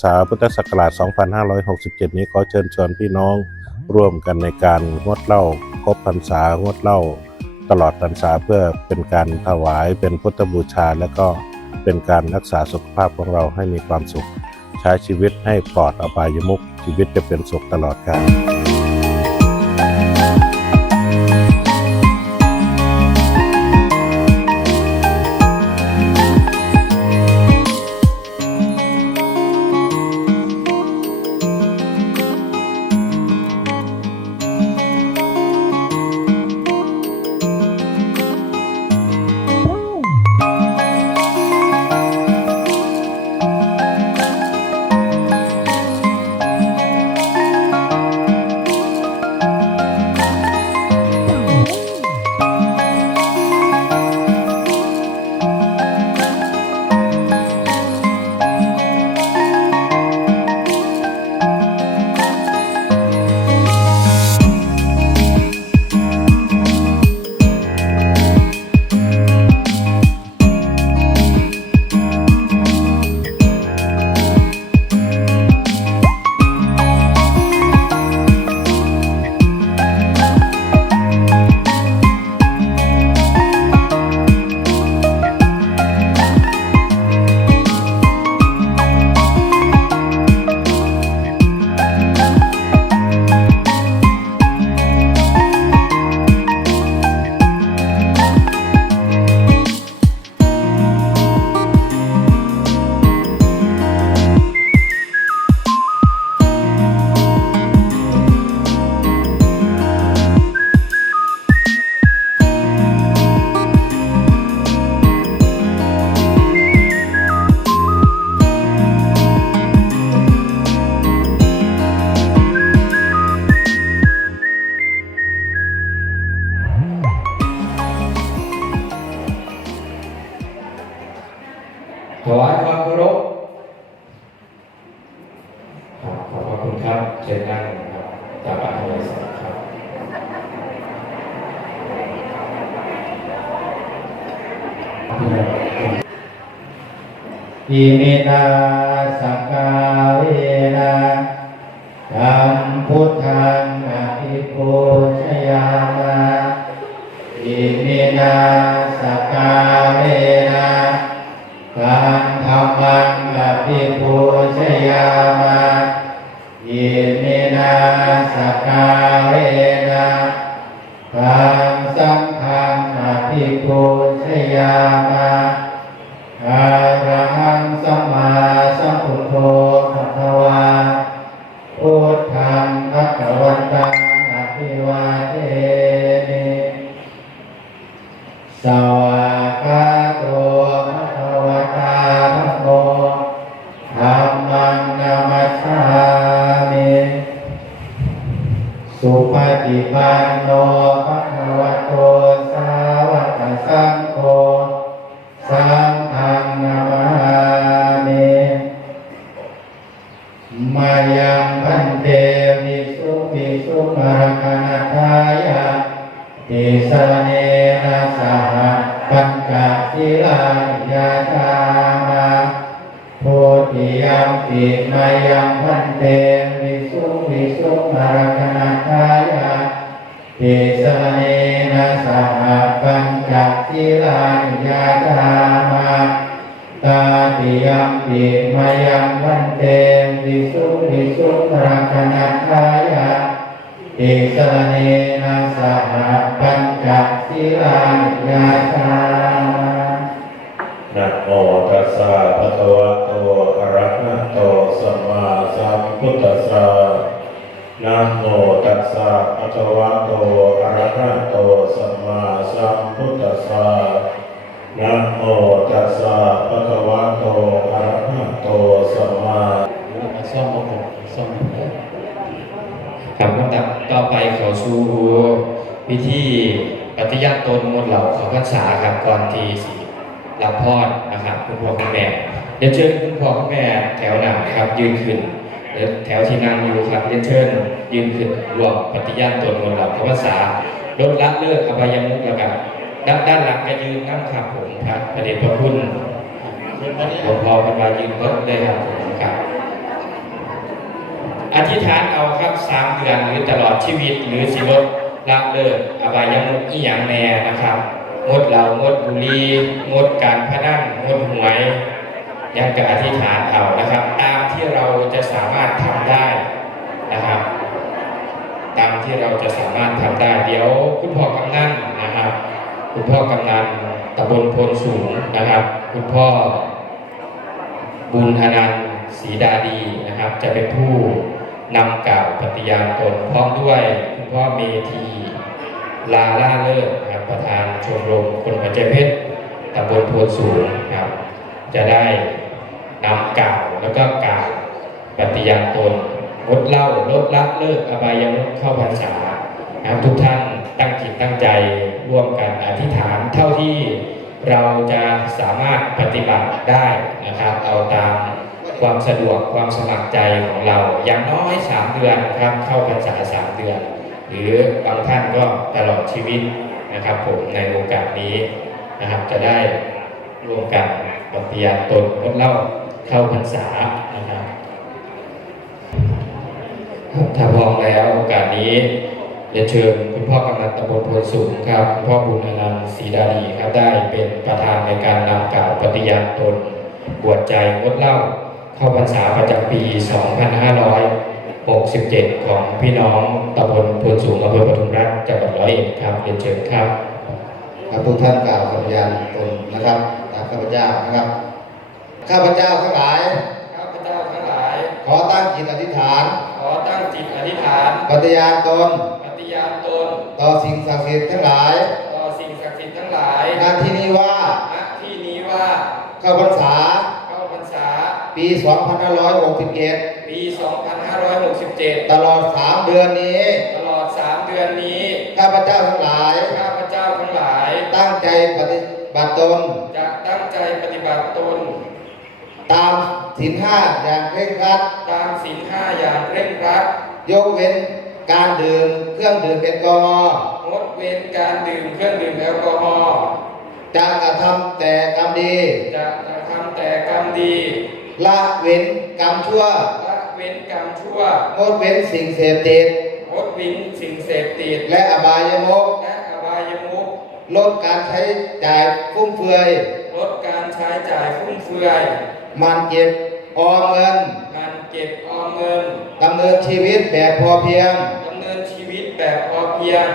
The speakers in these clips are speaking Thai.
รรษาพุทธศักราช 2567 นี้ขอเชิญชวนพี่น้องร่วมกันในการงดเหล้าครบพรรษางดเหล้าตลอดพรรษาเพื่อเป็นการถวายเป็นพุทธบูชา และก็เป็นการรักษาสุขภาพของเราให้มีความสุข ใช้ชีวิตให้ปลอดอบายมุขชีวิตจะเป็นสุขตลอดกาล อิมินาสกาเวนะธัมพุทธังอภิปูชยามะอิมินาสกาเวนะธัมธรรมังอภิปูชยามะอิมินาสกาเวนะธัมสังฆังอภิปูชยามะอะร หังสัมมาสัมพุทโธ ยังวันเตวิสุวิสุราคณาทายะติสรเนนะสหปัญจศีลานิยาจามานะโมตัสสะภะคะวะโตอะระหะโตสัมมาสัมพุทธัสสะนะโมตัสสะภะคะวะโตอะระหะโตสัมมาสัมพุทธัสสะนะโมตัสสะภะคะวะโตอะ ไปเขาสู่พิธีปฏิญาณตนมนต์เหล่าเขาพรรษาครับก่อนที่สิรับพรนะครับคุณพ่อคุณแม่เรียนเชิญคุณพ่อคุณแม่แถวหน้าครับยืนขึ้นและแถวที่นั่งอยู่ครับเรียนเชิญยืนขึ้นรวมปฏิญาณตนมนต์เหล่าเขาพรรษาลดละเลิกอบายมุขแล้วกันด้านด้านหลังก็ยืนนั่งครับผมครับประเด็นพระคุณหลวงพ่อเป็นวายืนเบิดเลยครับผมครับ ธิษฐานเอาครับสามเดือนหรือตลอดชีวิตหรือสิลดละเลิกอบายมุขอีหยังแน่นะครับ งดเหล้างดบุหรี่งดการพนันงดหวย ยังกะอธิษฐานเอานะครับ ตามที่เราจะสามารถทำได้นะครับ ตามที่เราจะสามารถทำได้ เดี๋ยวคุณพ่อกำนันนะครับ คุณพ่อกำนันตำบลพนสูงนะครับ คุณพ่อบุญอนันศรีดาดีนะครับ จะเป็นผู้ นำกล่าวปฏิญาณตนพร้อมด้วยคุณพ่อเมธีลาล่าเลิศครับประธานชมรมคนหัวใจเพชรตำบลโพนสูงครับ จะได้นำกล่าวแล้วก็กล่าวปฏิญาณตนงดเหล้าลดละเลิกอบายมุขเข้าพรรษาครับทุกท่านตั้งจิตตั้งใจร่วมกันอธิษฐานเท่าที่เราจะสามารถปฏิบัติได้นะครับ เอาตาม ความสะดวกความสมัครใจของเรา อย่างน้อยสามเดือนครับเข้าพรรษาสามเดือน หรือบางท่านก็ตลอดชีวิตนะครับ ผมในโอกาสนี้นะครับจะได้ร่วมกันปฏิญาณตนงดเล่าเข้าพรรษานะครับถ้าพร้อมแล้วโอกาสนี้เรียนเชิญคุณพ่อกำนันตำบลโพนสูงครับคุณพ่อบุญอนันต์ศรีดาดีครับได้เป็นประธานในการนำกล่าวปฏิญาณตนบวชใจงดเล้า เข้าพรรษาประจำปี 2567 ของพี่น้องตำบลโพนสูงอำเภอปทุมรัฐจังหวัดร้อยเอ็ดครับเรียนเชิญครับครับทุกท่านกล่าวคำยานตนนะครับตามข้าพเจ้านะครับ ข้าพเจ้าทั้งหลาย ข้าพเจ้าทั้งหลาย ขอตั้งจิตอธิษฐาน ขอตั้งจิตอธิษฐานปฏิญาณตนปฏิญาณตน ต่อสิ่งศักดิ์สิทธิ์ทั้งหลาย ต่อสิ่งศักดิ์สิทธิ์ทั้งหลายณที่นี้ว่าณที่นี้ว่าเข้าพรรษาเข้าพรรษา ปี 2561 ปี 2567 ตลอด 3 เดือนนี้ ตลอด 3 เดือนนี้ ข้าพเจ้าทั้งหลาย ข้าพเจ้าทั้งหลาย ตั้งใจปฏิบัติตน จะตั้งใจปฏิบัติตน ตามศีลห้าอย่างเคร่งครัด ตามศีลห้าอย่างเคร่งครัด ยกเว้นการดื่มเครื่องดื่มแอลกอฮอล์ งดเว้นการดื่มเครื่องดื่มแอลกอฮอล์จะกระทำแต่กรรมดี จะกระทำแต่กรรมดี ละเว้นกรรมชั่ว ละเว้นกรรมชั่วงดเว้นสิ่งเสพติด งดเว้นสิ่งเสพติด และอบายมุขและอบายมุขลดการใช้จ่ายฟุ่มเฟือย ลดการใช้จ่ายฟุ่มเฟือยหมันเก็บออมเงินการเก็บออมเงินดำเนินชีวิตแบบพอเพียงดำเนินชีวิตแบบพอเพียง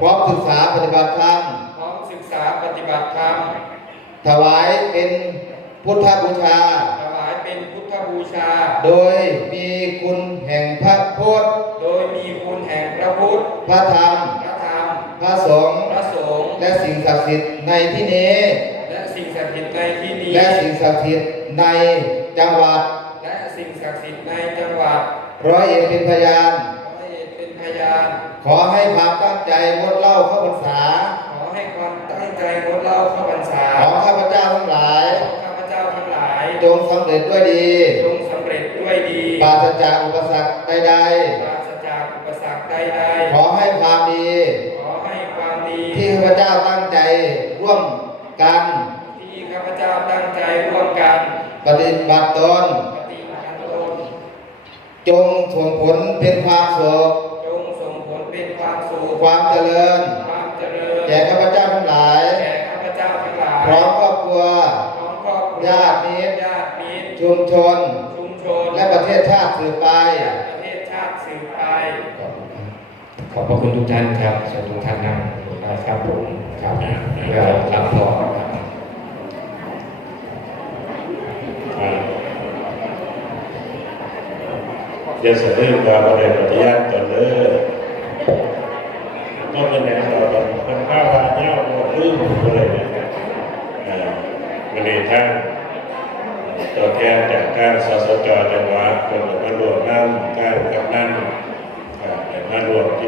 พร้อมศึกษาปฏิบัติธรรมพร้อมศึกษาปฏิบัติธรรมถวายเป็นพุทธบูชาถวาย เป็นพุทธบูชา โดยมีคุณแห่งพระพุทธ โดยมีคุณแห่งพระพุทธ พระธรรม พระธรรม พระสงฆ์ พระสงฆ์ และสิ่งศักดิ์สิทธิ์ในที่นี้ และสิ่งศักดิ์สิทธิ์ในที่นี้ และสิ่งศักดิ์สิทธิ์ในจังหวัด และสิ่งศักดิ์สิทธิ์ในจังหวัด ร้อยเอ็ดเป็นพยาน ร้อยเอ็ดเป็นพยาน ขอให้ความตั้งใจงดเหล้าเข้าพรรษา ขอให้ความตั้งใจงดเหล้าเข้าพรรษา ของข้าพเจ้าทั้งหลายของข้าพเจ้าทั้งหลายจงสำเร็จด้วยดี จงสำเร็จด้วยดีปราศจากอุปสรรคใดปราศจากอุปสรรคใดๆ ขอให้ความดีๆขอให้ความดี ที่ข้าพเจ้าตั้งใจร่วมกัน ที่ข้าพเจ้าตั้งใจร่วมกัน ปฏิบัติตนปฏิบัติตนจงส่งผลเป็นความสุขจงส่งผลเป็นความสุขความเจริญ ความเจริญแก่ข้าพเจ้าทั้งหลาย แก่ข้าพเจ้าทั้งหลายพร้อมครอบครัว ญาติมิตรญาติมิตรชุมชน ชุมชน และประเทศชาติสืบไป ประเทศชาติสืบไป ขอบพระคุณทุกท่านครับเชิญทุกท่านนั่งนะครับผมครับเพื่อรับพรครับอ่าอย่าเสด็จว่าประเด็นปฏิญาณ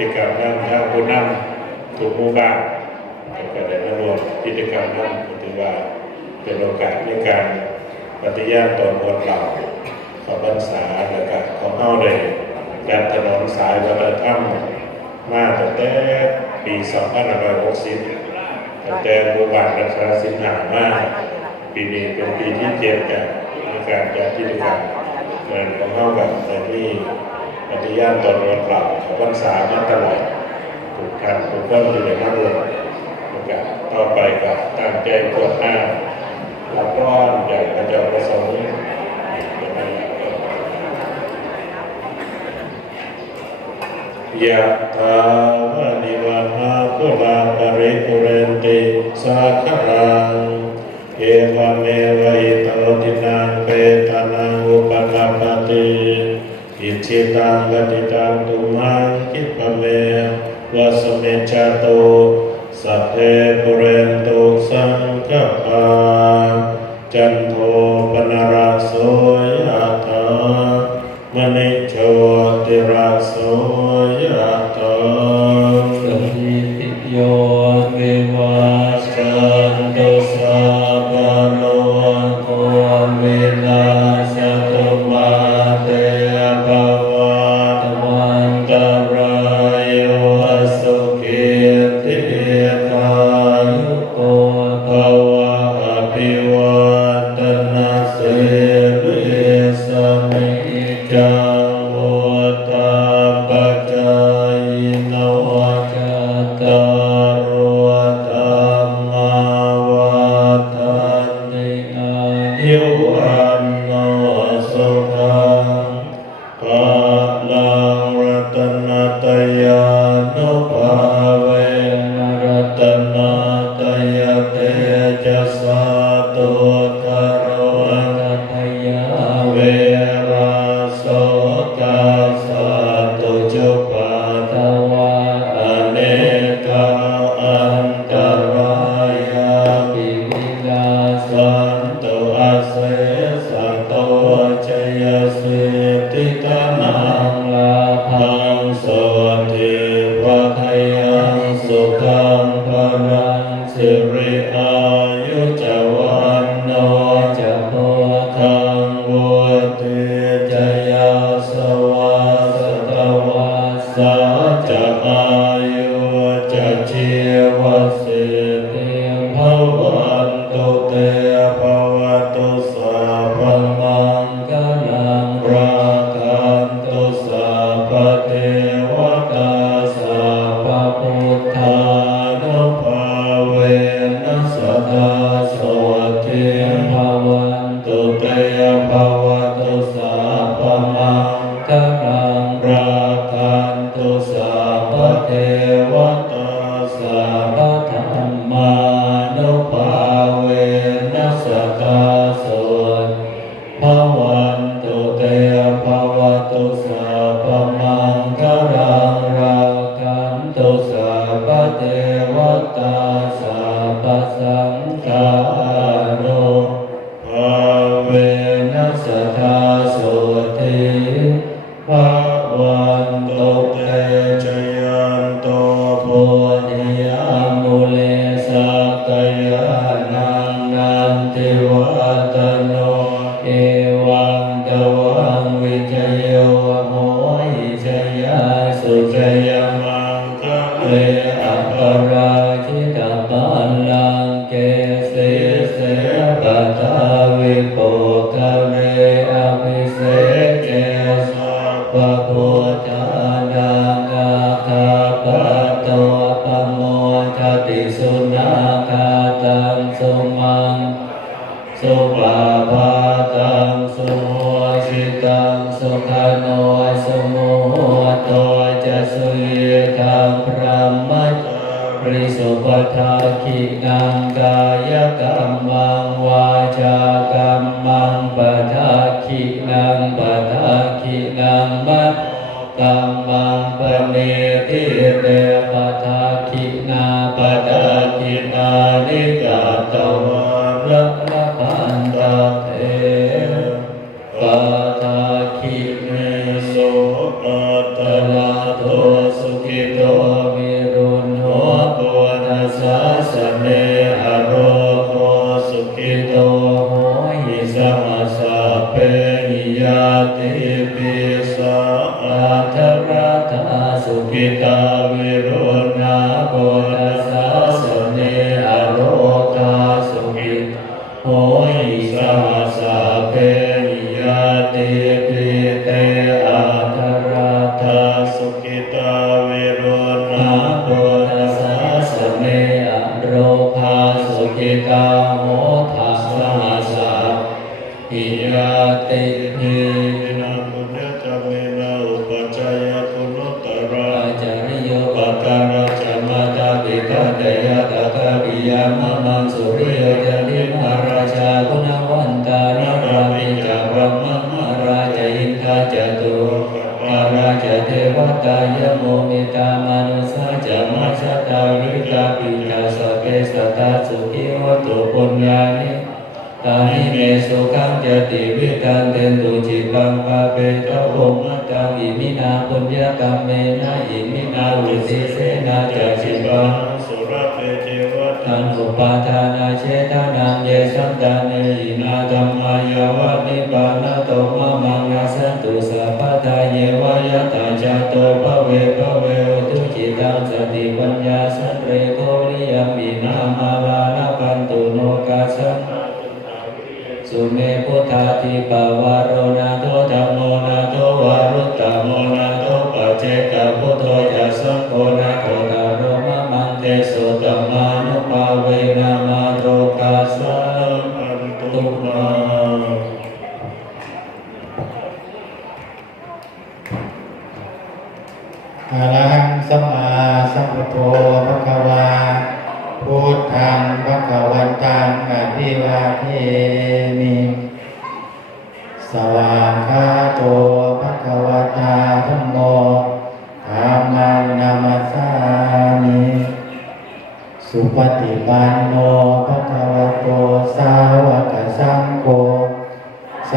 จกรรมนั่งทางผู้นั่งถูกหมู่บ้านก็ได้มารวมกิจกรรมนั่งถือว่าเป็นโอกาสในการปฏิญาณตนบนเหล่าขอบรรษาแล้วก็ของเฮาได้จัดถนนสายวัฒนธรรมมาตั้งแต่ปี 2560ตั้งแต่หมู่บ้านรักษาสินหามาปีนี้เป็นปีที่เจ็ดกันในการจัดกิจกรรมเงินของเฮากับแต่ที่ตุ ปฏิญาณตอนนอนหลับรักษามาตลอดถูกครับถูกต้องอยู่ในนั้นเลยนะครัต่อไปก็ตั้งใจกวดน้ารับร้อนอยากระจอกกระสงค์ยะตา ชิตังกติตังตุมังคิปเมวสเมจโตสัพเพปุร ทิริอายุจั สุปาปตังสุจิตังสุขโนสุโตจสุเยตังพระมัจปริสุปทาคินังกายกรรมังาจากรรมังปทาคินังปทาคินังมัจกรรมังปเนติเตปทาคินาปทาคินานิกาตว गा ติวิกันเตนตุจิตังปะเปตะโอมะตังอิมินาปุญญกรรมเมนะอิมินาวุสิเสนาจักจิปังสุรเปเทวตัตานอุปาทานาเชตานังเยสันตาเนหินาธัมมายาวะนิปานะโตมะมังนาสันตุสัพพทาเยวายตาจาโตภเวภเวอุตุจิตังสติปัญญาสันเรโกริยมินามาลาลปันตุโนกาสัน สุเมพุทธาติปวารโนาโตธัมโมนาโตวารุตตโมนาโตปัจเจกพุทโธ ค